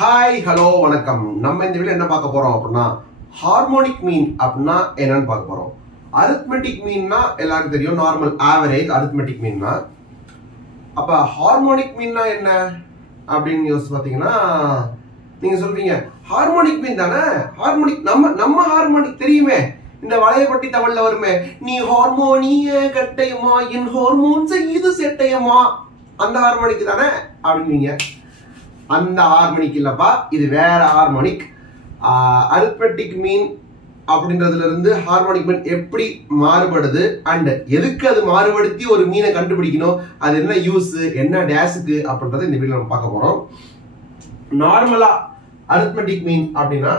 Hi hello வணக்கம். நம்ம இந்த வீடியோ என்ன பார்க்க போறோம் அப்படின்னா ஹார்மோனிக் மீன் அப்படின்னா என்னன்னு பார்க்க போறோம். அரித்மெட்டிக் மீன்னா எல்லாருக்கும் தெரியும், நார்மல் ஆவரேஜ் அரித்மெட்டிக் மீன்னா. அப்ப ஹார்மோனிக் மீன்னா என்ன அப்படின்னு யோசிச்சு பார்த்தீங்கன்னா நீங்க சொல்றீங்க ஹார்மோனிக் மீன் தானே, ஹார்மோனிக் நம்ம ஹார்மோனிக் தெரியுமே, இந்த வளையப்பட்டி தமிழ்ல வருமே, நீ ஹார்மோனிய கட்டையமா என் ஹார்மோன்ஸ் இது செட்டையமா, அந்த ஹார்மோனிக் தானே அப்படின்னீங்க. அந்த ஹார்மோனிக் இல்லப்பா, இது வேற ஹார்மோனிக். அரித்மெட்டிக் மீன் அப்படின்றதுல இருந்து ஹார்மோனிக் மீன் எப்படி மாறுபடுது அண்ட் எதுக்கு அது மாறுபடுத்தி ஒரு மீனை கண்டுபிடிக்கணும், அது என்ன யூஸ், என்ன டேஷுக்கு அப்படின்றத இந்த வீடியோல நம்ம பார்க்க போறோம். நார்மலா அரித்மெட்டிக் மீன் அப்படின்னா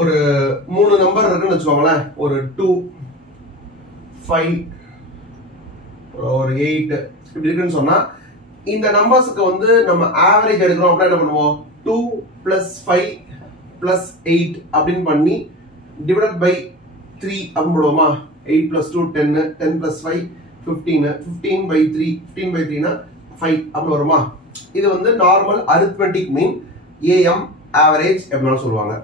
ஒரு 3 நம்பர் இருக்குன்னு வச்சுக்கோங்களேன். ஒரு 2, 5, ஒரு 8 இப்படி இருக்குன்னு சொன்னா இந்த நம்பர்ஸ்க்கு வந்து நம்ம ஆவரேஜ் எடுக்கிறோம் அப்படின்னா என்ன பண்ணுவோம், 2 + 5 + 8 அப்படின்னு பண்ணி டிவைடட் பை 3 அப்படின்னு போடுவோமா. 8 + 2 10, 10 + 5 15, 15/3, 15/3 5 அப்படி வருமா. இது வந்து normal arithmetic mean, AM average எப்படின்னு சொல்லுவாங்க.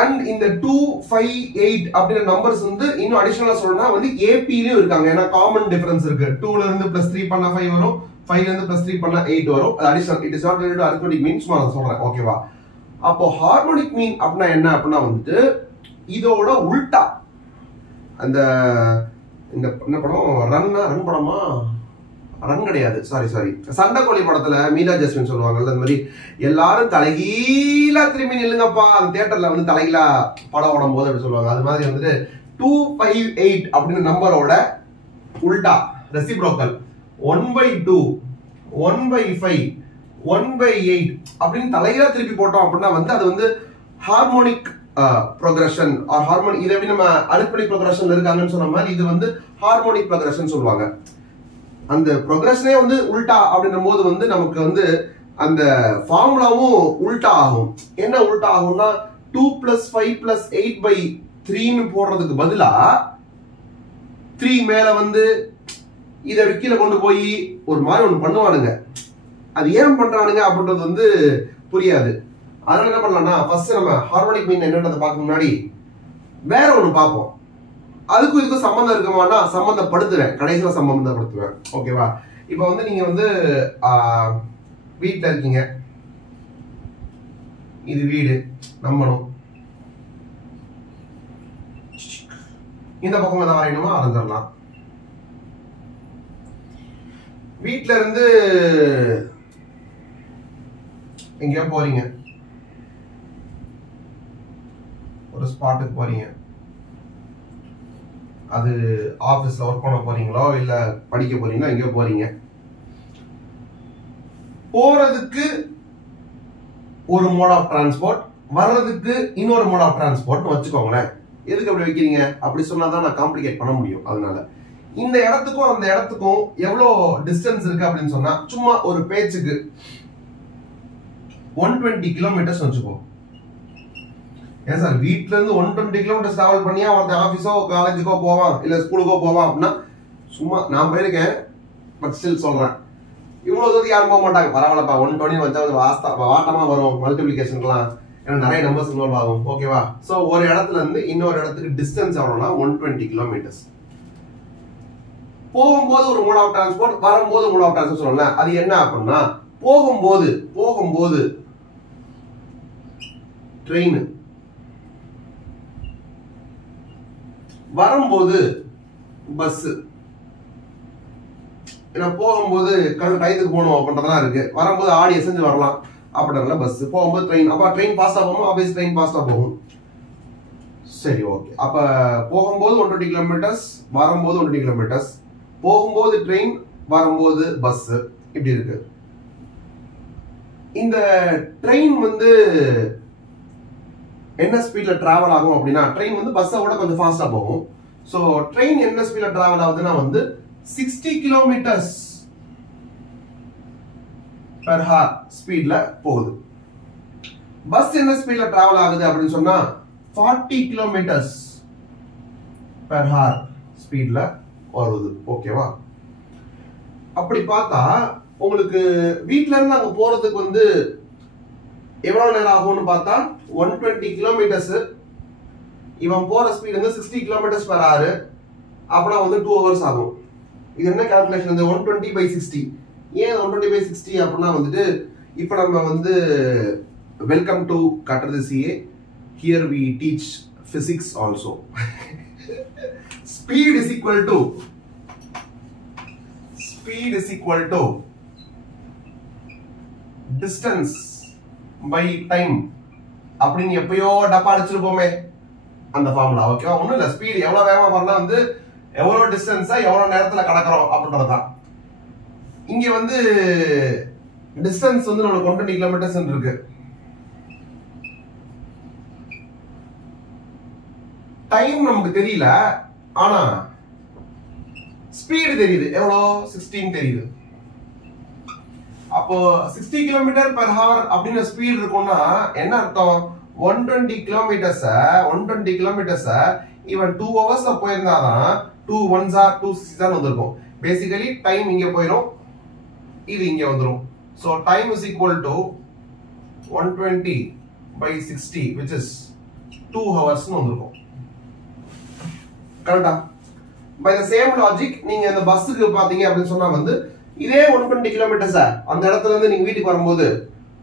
அண்ட் இந்த 2, 5, 8 அப்படிங்கிற நம்பர்ஸ் வந்து இன்னும் அடிஷனலா சொல்லணும்னா வந்து ஏபிலயும் இருக்காங்க. ஏன்னா காமன் டிஃபரன்ஸ் இருக்கு. 2ல இருந்து +3 பண்ணா 5 வரும், 5ல இருந்து +3 பண்ணா 8 வரும். அது additional. It is not related to arithmetic மீன், சும்மா நான் சொல்றேன், ஓகேவா. அப்போ ஹார்மோனிக் மீன் அப்படின்னா என்ன அப்படின்னா வந்துட்டு இதோட உல்டா. அந்த இந்த என்ன படம், ரன் படமா, ரன் கிடையாது, சாரி சண்டைக்கோழி படத்துல மீரா ஜஸ்மின் சொல்லுவாங்கல்ல, அந்த மாதிரி எல்லாரும் தலைகீழா திரும்பி நில்லுங்கப்பா, அந்த தியேட்டர்ல வந்து தலைகீழா படம் ஓடும் போது அப்படி சொல்லுவாங்க. அது மாதிரி வந்துட்டு 2, 5, 8 அப்படின்னு நம்பரோட உல்டா ரெசிப்ரோக்கல் 1/2, 1/5, 1/8 அப்படின்னு தலைகீழா திருப்பி போட்டோம் அப்படின்னா வந்து அது வந்து ஹார்மோனிக் ப்ரோக்ரஷன் ஆர் ஹார்மோனிக். இது எப்படி நம்ம அரித்மெட்டிக் ப்ரோக்ரஷன்ல இருக்காங்கன்னு சொன்ன மாதிரி இது வந்து ஹார்மோனிக் ப்ரோக்ரஷன் சொல்லுவாங்க. அந்த ப்ரோக்ரஷனே வந்து உல்டா அப்படின்ற போது வந்து நமக்கு வந்து அந்த ஃபார்முலாவும் உல்டா ஆகும். என்ன உல்டா ஆகும்னா 2 + 5 + 8/3 போடுறதுக்கு பதிலா 3 மேல வந்து இதை கீழே கொண்டு போய் ஒரு மாதிரி ஒண்ணு பண்ணுவானுங்க. அது ஏன் பண்றானுங்க அப்படின்றது வந்து புரியாது. அதனால என்ன பண்ணலாம்னா ஃபர்ஸ்ட் நம்ம ஹார்மோனிக் மீன் என்னன்றதை பார்க்க முன்னாடி வேற ஒண்ணு பார்ப்போம். அதுக்கும் இதுக்கும் சம்பந்தம் இருக்குமானா சம்பந்தப்படுத்துவேன், கடைசியில சம்பந்தப்படுத்துவேன், ஓகேவா. இப்ப வந்து நீங்க வந்து வீட்டுல இருக்கீங்க, இது வீடு நம்பணும். இந்த பக்கம் எதாவது வரையணுமா வரைஞ்சிடலாம். வீட்டுல இருந்து எங்கேயோ போறீங்க, ஒரு ஸ்பாட்டுக்கு போறீங்க. அது ஆபீஸ்ல ஒர்க் பண்ண போறீங்களோ இல்ல படிக்க போறீங்களோ எங்கேயோ போறீங்க. போறதுக்கு ஒரு மோட் ஆஃப் டிரான்ஸ்போர்ட், வர்றதுக்கு இன்னொரு மோட் ஆஃப் டிரான்ஸ்போர்ட் வச்சுக்கோங்களேன். எதுக்கு அப்படி வைக்கிறீங்க, அப்படி சொன்னாதான் நான் காம்ப்ளிகேட் பண்ண முடியும். அதனால இந்த இடத்துக்கும் அந்த இடத்துக்கும் எவ்வளவு டிஸ்டன்ஸ் இருக்கு அப்படின்னு சொன்னா சும்மா ஒரு பேச்சுக்கு 120 கிலோமீட்டர்ஸ் வச்சுக்கோ. ஏன் சார் வீட்டுல இருந்து 120 கிலோமீட்டர் டிராவல் பண்ணியா ஒருத்தன் ஆபீஸோ காலேஜுக்கோ போவான் இல்ல ஸ்கூலுக்கோ போவான் அப்படின்னா சும்மா நான் போயிருக்கேன், பட் ஸ்டில் சொல்றேன், இவ்வளவு தூரம் யாரும் போக மாட்டாங்க. பரவாயில்லப்பா 120 வச்சா வாட்டமா வரும் மல்டிபிளிகேஷன்லாம், ஏன்னா நிறைய நம்பர்ஸ் இன்வால்வ் ஆகும், ஓகேவா. சோ ஒரு இடத்துல இருந்து இன்னொரு இடத்துக்கு டிஸ்டன்ஸ் எவ்வளவுனா 120 கிலோமீட்டர்ஸ். போகும்போது ஒரு மோட் ஆஃப் டிரான்ஸ்போர்ட், வரும்போது மோட் ஆஃப் டிரான்ஸ்போர்ட் சொல்லல. அது என்ன அப்படின்னா போகும்போது ட்ரெயின், வரும்போது பஸ். ஏன்னா போகும்போது டயத்துக்கு போகணும் அப்படின்றதெல்லாம் இருக்கு, வரும்போது ஆடி செஞ்சு வரலாம் அப்படின்றதுல பஸ், போகும்போது ட்ரெயின். அப்ப ட்ரெயின் பாஸ்டா போகும், ஆபீஸ் ட்ரெயின் பாஸ்டா போகும். சரி, ஓகே. அப்ப போகும்போது 120 கிலோமீட்டர்ஸ், வரும்போது 120 கிலோமீட்டர்ஸ், போகும்போது ட்ரெயின், வரும்போது பஸ், இப்படி இருக்கு. இந்த ட்ரெயின் வந்து என்ன ஸ்பீட்ல டிராவல் ஆகும் அப்படின்னா, ட்ரெயின் வந்து பஸ்ஸை விட கொஞ்சம் ஃபாஸ்டா போகும். சோ ட்ரெயின் என்ன ஸ்பீட்ல டிராவல் ஆகுதுன்னா வந்து 60 கிலோமீட்டர்ஸ் பெர் ஹார் ஸ்பீட்ல போகுது. பஸ் என்ன ஸ்பீட்ல டிராவல் ஆகுது அப்படின்னு சொன்னா 40 கிலோமீட்டர்ஸ் பெர் ஹார் ஸ்பீட்ல வருது. ஓகேவா? அப்படி பார்த்தா உங்களுக்கு வீட்ல இருந்து அங்க போறதுக்கு வந்து எவ்வளவு நேரம் ஆகும்னு பார்த்தா 120 கிலோமீட்டர்ஸ். இவன் போற ஸ்பீட் வந்து 60 km/h. அப்பனா வந்து 2 hours ஆகும். இது என்ன கால்குலேஷன்? வந்து 120/60. ஏன் 120/60 அப்படின்னா வந்துட்டு இப்போ நம்ம வந்து வெல்கம் டு கட்டறது CA. Here we teach physics also. Speed is equal to distance by time. அப்படின்னு எப்பயோ டப்பா அடிச்சிருப்போமே அந்த ஃபார்முலா. ஓகேவா? ஒன்றும் இல்லை, ஸ்பீடு எவ்வளோ வேகமாக பண்ணா வந்து எவ்வளோ டிஸ்டன்ஸா எவ்வளோ நேரத்தில் கடக்கிறோம் அப்படின்றதுதான். இங்க வந்து டிஸ்டன்ஸ் வந்து நம்மளுக்கு 120 கிலோமீட்டர்ஸ் இருக்கு. டைம் நமக்கு தெரியல, ஆனா ஸ்பீடு தெரியுது. எவ்வளோ? 16 தெரியுது. அப்போ 60 km/h அப்படின்னு ஸ்பீட் இருக்கும்னா என்ன அர்த்தம்? 120 கிலோமீட்டர்ஸ் இவன் 2 hours போயிருந்தாதான் 2 1s are 2 6s தான் வந்திருக்கும். பேசிக்கலி டைம் இங்க போயிடும், இது இங்க வந்துரும். So time is equal to 120/60 which is 2 hours னு வந்திருக்கும். கரெக்ட்டா? By the same logic நீங்க இந்த பஸ்ஸுக்கு பாத்தீங்க அப்படின்னு சொன்னா வந்து இதே 120 கிலோமீட்டர்ஸ் அந்த இடத்துல இருந்து நீங்க வீட்டுக்கு வரும்போது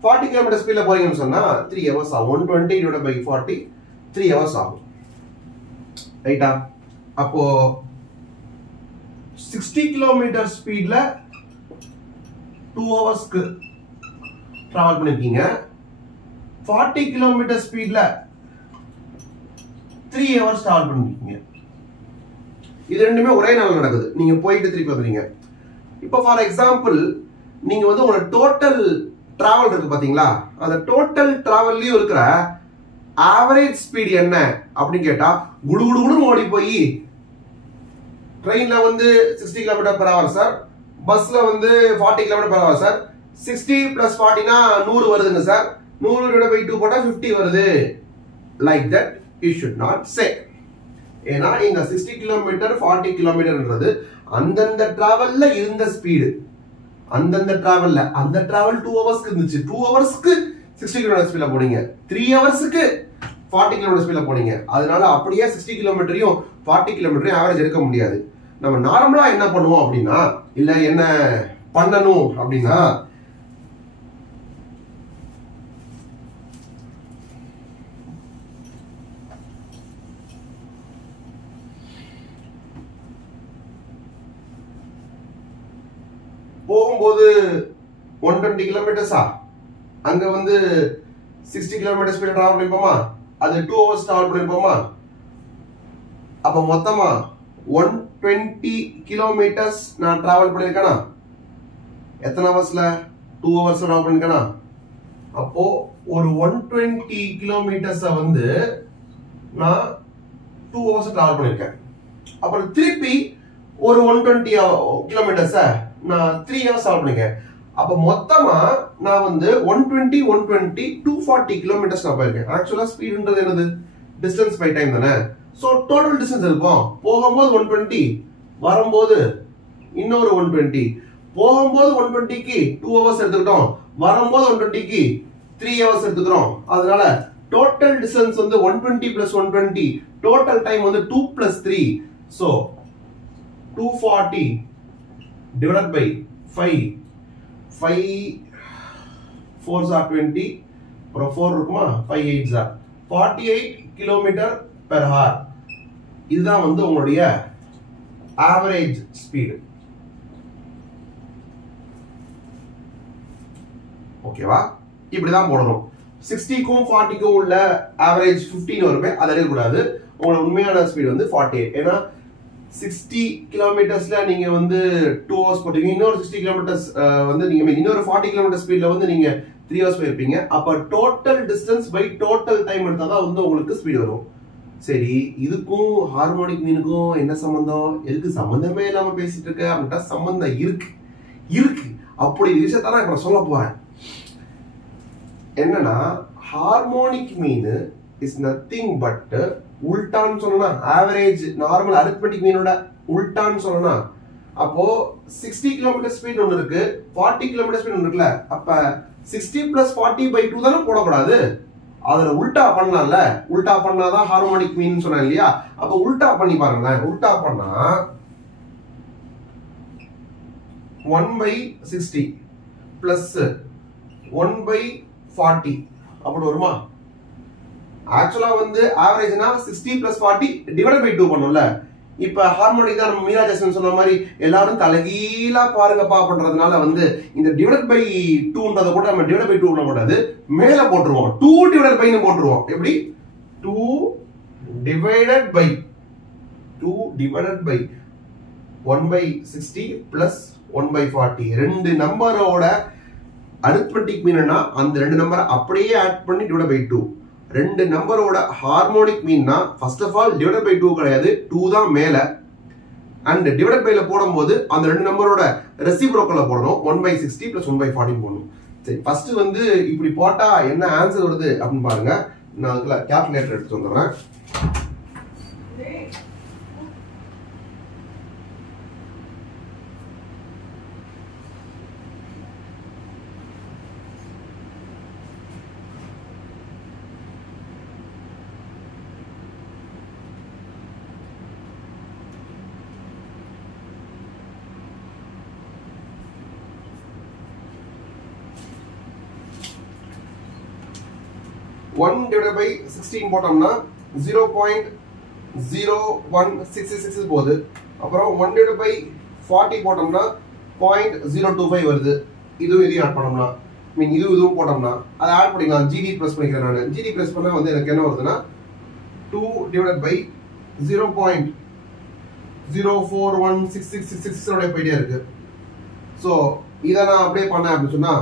40 km ஸ்பீட்ல போறீங்கன்னு சொன்னா 3 hours ஆகும். 120/40 3 hours ஆகும். ரைட்டா? அப்போ 60 km ஸ்பீட்ல 2 ஹவர்ஸ்க்கு டிராவல் பண்ணிருக்கீங்க. 40 km ஸ்பீட்ல 3 ஹவர்ஸ் டிராவல் பண்ணிருக்கீங்க. இது ரெண்டுமே ஒரே நாள் நடக்குது. நீங்க போயிட்டு திருப்பி வந்துறீங்க. இப்போ ஃபார் எக்ஸாம்பிள் நீங்க வந்து உங்களோட டோட்டல் டிராவல் இருக்கு பாத்தீங்களா, அந்த டோட்டல் டிராவல்லயும் இருக்கிற ஆவரேஜ் ஸ்பீட் என்ன அப்படின்னு கேட்டா குடுகுடுன்னு ஓடி போய் ட்ரெயின்ல வந்து 60 km/h சார், பஸ்ல வந்து 40 km/h சார், 60 + 40 100 வருதுங்க சார், 100/2 போட்டா 50 வருது. Like that you should not சே. ஏன்னா இந்த 60 km 40 kmன்றது அந்தந்த டிராவல்ல இருந்த ஸ்பீடு. அந்தந்த டிராவல்ல அந்த டிராவல் 2 ஹவர்ஸ்க்கு இருந்துச்சு. 2 ஹவர்ஸ்க்கு 60 km ஸ்பீட்ல போனீங்க, 3 ஹவர்ஸ்க்கு 40 km ஸ்பீட்ல போனீங்க. அதனால அப்படியே 60 கிலோமீட்டரையும் 40 கிலோமீட்டரையும் ஆவரேஜ் எடுக்க முடியாது. நம்ம நார்மலா என்ன பண்ணுவோம் அப்படின்னா, இல்ல என்ன பண்ணணும் அப்படின்னா, போகும்போது 120 கிலோமீட்டர்ஸா அங்க வந்து 60 km ஸ்பீட் டிராவல் பண்ணிருப்போமா, அது 2 ஹவர்ஸ் டிராவல் பண்ணிருப்போமா. அப்ப மொத்தமா 120 கிலோமீட்டர்ஸ் நான் டிராவல் பண்ணிருக்கேனா? எத்தனை ஹவர்ஸ்ல? 2 ஹவர்ஸ் டிராவல் பண்ணிருக்கேனா? அப்போ ஒரு 120 கிலோமீட்டர்ஸ் வந்து நான் 2 ஹவர்ஸ் டிராவல் பண்ணிருக்கேன். அப்புறம் திருப்பி ஒரு 120 கிலோமீட்டர்ஸ் நான் 3 ஹவர்ஸ் டிராவல் பண்ணிருக்கேன். அப்ப மொத்தமா நான் வந்து 120 240 கிலோமீட்டர்ஸ் நான் போயிருக்கேன். ஆக்சுவலா ஸ்பீடுன்றது என்னது? டிஸ்டன்ஸ் பை டைம் தானே. சோ டோட்டல் டிஸ்டன்ஸ் இருக்கும். போகும்போது 120, வரும்போது இன்னொரு 120. போகும்போது 120க்கு 2 ஹவர்ஸ் எடுத்துக்கிட்டோம், வரும்போது 120க்கு 3 ஹவர்ஸ் எடுத்துக்கிறோம். அதனால டோட்டல் டிஸ்டன்ஸ் வந்து 120 + 120, டோட்டல் டைம் வந்து 2 + 3. So 240 divided by 5 4s are 20, அப்புறம் 4 இருக்குமா, 5 8s are 48 km/h. இதுதான் வந்து உங்களுடைய ஆவரேஜ் ஸ்பீடு. ஓகேவா? இப்படிதான் போடணும். 60க்கும் 40க்கும் உள்ள ஆவரேஜ் 15 வருமே, அது எடுக்கக்கூடாது. உங்களோட உண்மையான ஸ்பீடு வந்து 48. ஏன்னா 60 கிலோமீட்டர்ஸ்ல நீங்க வந்து 2 ஹவர்ஸ் போட்டீங்க, இன்னொரு 60 கிலோமீட்டர்ஸ் வந்து நீங்க இன்னொரு 40 கிலோமீட்டர் ஸ்பீட்ல வந்து நீங்க 3 ஹவர்ஸ் போயிருப்பீங்க. அப்ப total distance by total time எடுத்தாதான் வந்து உங்களுக்கு ஸ்பீடு வரும். சரி, இதுக்கும் ஹார்மோனிக் மீனுக்கும் என்ன சம்பந்தம்? எதுக்கு சம்பந்தமே இல்லாம பேசிட்டு இருக்க அப்படின்ட்டா சம்பந்தம் இருக்கு. அப்படி விஷயத்தான் நான் இப்ப சொல்ல போறேன். என்னன்னா, harmonic mean is nothing but உல்டான்னு சொன்னா ஆவரேஜ் நார்மல் அரித்மெட்டிக் மீனோட உல்டான்னு சொன்னா அப்போ 60 கிலோமீட்டர் ஸ்பீட் ஒன்று இருக்கு, 40 கிலோமீட்டர் ஸ்பீட் ஒன்று இருக்குல்ல, அப்ப 60 + 40/2 தானே போடக்கூடாது, அதுல உல்டா பண்ணலாம்ல. உல்டா பண்ணாதான் ஹார்மோனிக் மீன் சொன்னேன் இல்லையா? அப்ப உல்டா பண்ணி பாருங்க. உல்டா பண்ணா 1/60 பிளஸ் 1/40 அப்படி வருமா? ஆக்சுவலா வந்து ஆவரேஜ்னா 60 + 40 டிவைடட் பை 2 பண்ணும்ல. இப்ப ஹார்மோனிக் தான் நம்ம மீரா ஜாஸ்மின் சொன்ன மாதிரி எல்லாரும் தலைகீழா பாருங்கப்பா பண்றதுனால வந்து இந்த டிவைடட் பை 2ன்றத கூட நம்ம டிவைடட் பை 2 பண்ண கூடாது, மேல போட்டுருவோம். 2 டிவைடட் பை னு போட்டுருவோம். எப்படி? 2 டிவைடட் பை 1/60 பிளஸ் 1/40 ரெண்டு நம்பரோட அரித்மெட்டிக் மீன்னா அந்த ரெண்டு நம்பரை அப்படியே ஆட் பண்ணி டிவைட் பை 2. ரெண்டு நம்பரோட ஹார்மோனிக் மீன்னா first of all divide by 2 கிடையாது, 2 தான் மேல. அண்ட் டிவைட் பைல போடும்போது அந்த ரெண்டு நம்பரோட ரெசிப்ரோக்கல்ல போடணும். 1/60 பிளஸ் 1/40 போடணும். சரி, ஃபர்ஸ்ட் வந்து இப்படி போட்டா என்ன ஆன்சர் வருது அப்படின்னு பாருங்க. நான் அதுல கால்குலேட்டர் எடுத்து வந்துடுறேன். One divided by 16 போட்டோம்னா 0.0166 போகுது. அப்புறம் 1 divided by 40 போட்டோம்னா 0.025 வருது. இதையும் ஆட் பண்ணோம்னா இதுவும் போட்டோம்னா அதை ஆட் பண்ணிக்கலாம். ஜிடி பிளஸ் பண்ணிக்கிறேன் நான். ஜிடி பிளஸ் பண்ணா வந்து எனக்கு என்ன வருதுன்னா 2 divided by 0.041666 போயிட்டே இருக்கு. ஸோ இதை நான் அப்படியே பண்ணேன் அப்படின்னு சொன்னா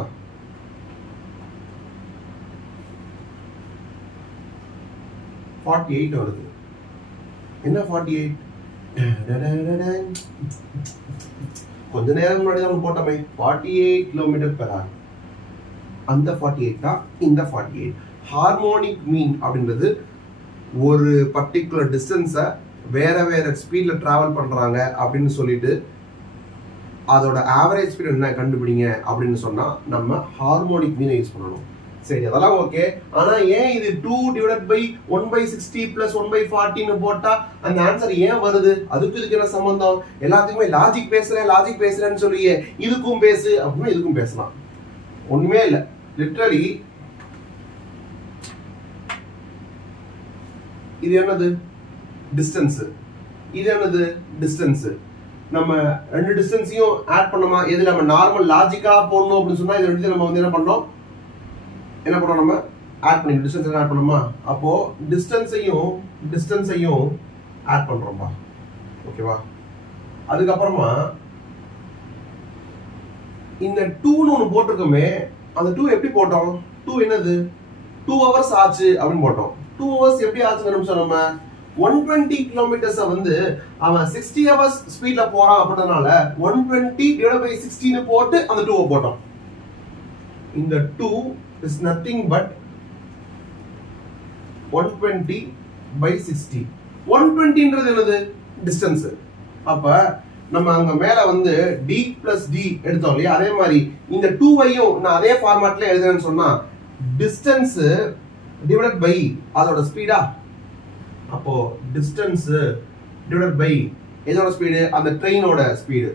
48 வருது. என்ன 48? கொஞ்ச நேரம் முன்னாடி தான் போட்டோமே 48 km/h. அந்த 48 தான் இந்த 48. ஹார்மோனிக் மீன் அப்படின்றது ஒரு பர்டிகுலர் டிஸ்டன்ஸை வேற வேற ஸ்பீட்ல டிராவல் பண்றாங்க அப்படின்னு சொல்லிட்டு அதோட ஆவரேஜ் ஸ்பீட் என்ன கண்டுபிடிங்க அப்படின்னு சொன்னா நம்ம ஹார்மோனிக் மீனை யூஸ் பண்ணணும். சரி, அதெல்லாம் ஓகே. ஆனா ஏன் இது 2 டிவைடட் பை 1/60 பிளஸ் 1/40 போட்டா அந்த ஆன்சர் ஏன் வருது? அதுக்கு இதுக்கு என்ன சம்பந்தம்? எல்லாத்துக்குமே லாஜிக் பேசுறேன்னு சொல்லியே இதுக்கும் பேசு அப்படின்னு இதுக்கும் பேசலாம். ஒண்ணுமே இல்ல. லிட்டரலி இது என்னது? டிஸ்டன்ஸ். இது என்னது? டிஸ்டன்ஸ். நம்ம ரெண்டு டிஸ்டன்ஸையும் ஆட் பண்ணோமா? எது நம்ம நார்மல் லாஜிக்கா போடணும் அப்படின்னு சொன்னா இது ரெண்டு நம்ம வந்து என்ன பண்ணோம் நம்ம ஆட் பண்ணி டிஸ்டன்ஸ் ஆட் பண்ணோமா? அப்போ டிஸ்டன்ஸையும் ஆட் பண்றோம்பா. ஓகேவா? அதுக்கப்புறமா இந்த 2ன்னு ஒன்று போட்டிருக்கோமே, அந்த 2 எப்படி போட்டோம்? 2 என்னது? 2 hours ஆச்சு அப்படின்னு போட்டோம். 2 hours எப்படி ஆச்சுன்னு நிமிஷம் நம்ம 120 கிலோமீட்டர்ஸ் வந்து அவன் 60 hours ஸ்பீட்ல போறான் அப்படின்றனால 120 டிவைட் பை 16 போட்டு அந்த 2 போட்டோம். இந்த 2 is nothing but 120 by 60. 120ன்றது என்னது? டிஸ்டன்ஸ். அப்ப நம்ம அங்க மேல வந்து d plus d எடுத்தோம் இல்லையா? அதே மாதிரி இந்த 2ஐயும் நான் அதே ஃபார்மட்ல எழுதுறேன்னு சொன்னா டிஸ்டன்ஸ் டிவைடட் பை அதோட ஸ்பீடா. அப்போ டிஸ்டன்ஸ் டிவைடட் பை எதோட ஸ்பீடு? அந்த ட்ரெயினோட ஸ்பீடு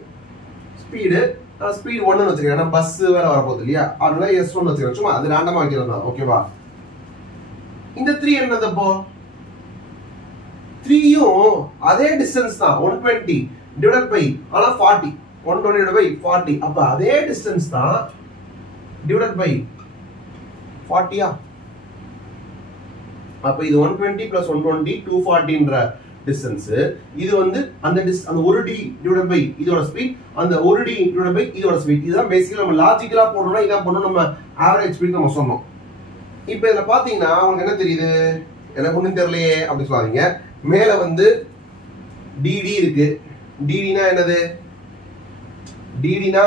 1ன்னு வச்சுக்கிறேன். ஏன்னா பஸ் வேற வரப்போகுது இல்லையா? அதனால S1 வச்சுக்கிறேன். சும்மா அது ரேண்டமா வைக்கிறது தான். ஓகேவா? இந்த 3 என்னது? அப்போ 3யும் அதே டிஸ்டன்ஸ் தான் 120 டிவைடட் பை ஆனா 40. 120 டிவைடட் பை 40. அப்ப அதே டிஸ்டன்ஸ் தான் டிவைடட் பை 40யா? அப்ப இது 120 plus 120 240ன்ற டிஸ்டன்ஸ். இது வந்து அந்த அந்த 1d டிவைடட் பை இதோட ஸ்பீட், அந்த 1d டிவைடட் பை இதோட ஸ்பீட். இதுதான் பேசிக்கலா நம்ம லாஜிக்கலா போறோம்னா இதான் பண்ணனும். நம்ம ஆவரேஜ் ஸ்பீட் நம்ம சொன்னோம். இப்போ இத பாத்தீங்கன்னா உங்களுக்கு என்ன தெரியுது? எனக்கு ஒண்ணும் தெரியலையே அப்படி சொல்லாதீங்க. மேல வந்து dd இருக்கு. ddனா என்னது? ddனா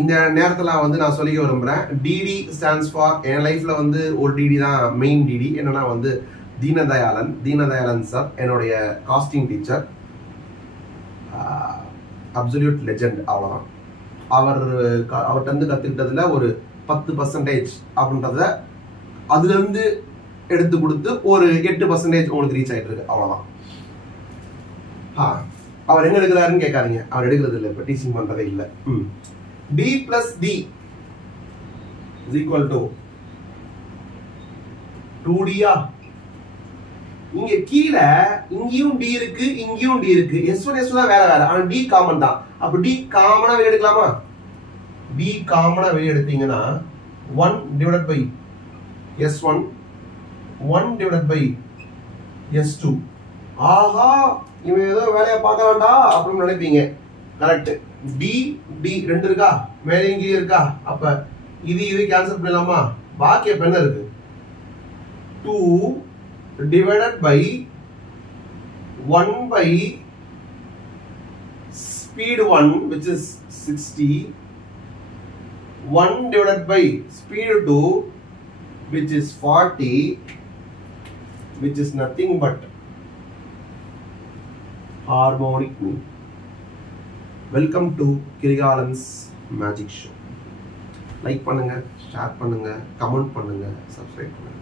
இந்த நேரத்துல வந்து நான் சொல்லிக்க விரும்புறேன். dd stands for என் லைஃப்ல வந்து ஒரு dd தான் மெயின் dd. என்னன்னா வந்து தீனதயாளன் சார் என்னுடைய காஸ்டிங் டீச்சர், அப்சல்யூட் லெஜெண்ட். அவ்வளோதான். அவர்கிட்ட இருந்து கற்றுக்கிட்டதுல ஒரு 10% அப்படின்றத அதுலேருந்து எடுத்து கொடுத்து ஒரு 8% உங்களுக்கு ரீச் ஆகிட்டு இருக்கு. அவ்வளோதான். அவர் என்ன எடுக்கிறாருன்னு கேட்காதீங்க, அவர் எடுக்கிறது இல்லை, இப்போ டீச்சிங் பண்ணுறதே இல்லை. D + D = 2D. இங்க கீழே இங்கேயும் D இருக்கு, இங்கேயும் D இருக்கு. S1 S2 தான் வேற வேற, ஆனா D காமன் தான். அப்ப D காமனா வெளிய எடுக்கலாமா? D காமனா வெளிய எடுத்தீங்கன்னா 1 / S1 1 / S2. ஆஹா, இவன் ஏதோ வேலையை பார்க்க வேண்டாம் அப்படின்னு நினைப்பீங்க. கரெக்ட். D ரெண்டு இருக்கா, மேலே இங்கே இருக்கா, அப்ப இது கேன்சல் பண்ணலாமா? பாக்கி அப்ப என்ன இருக்கு? 2 / 1 / speed 1 which is 60, 1 / speed 2 which is 40, which is nothing but harmonic mean. Welcome to Kirigalan's Magic Show. Like பண்ணுங்க, ஷேர் பண்ணுங்க, கமெண்ட் பண்ணுங்க, சப்ஸ்கிரைப் பண்ணுங்க.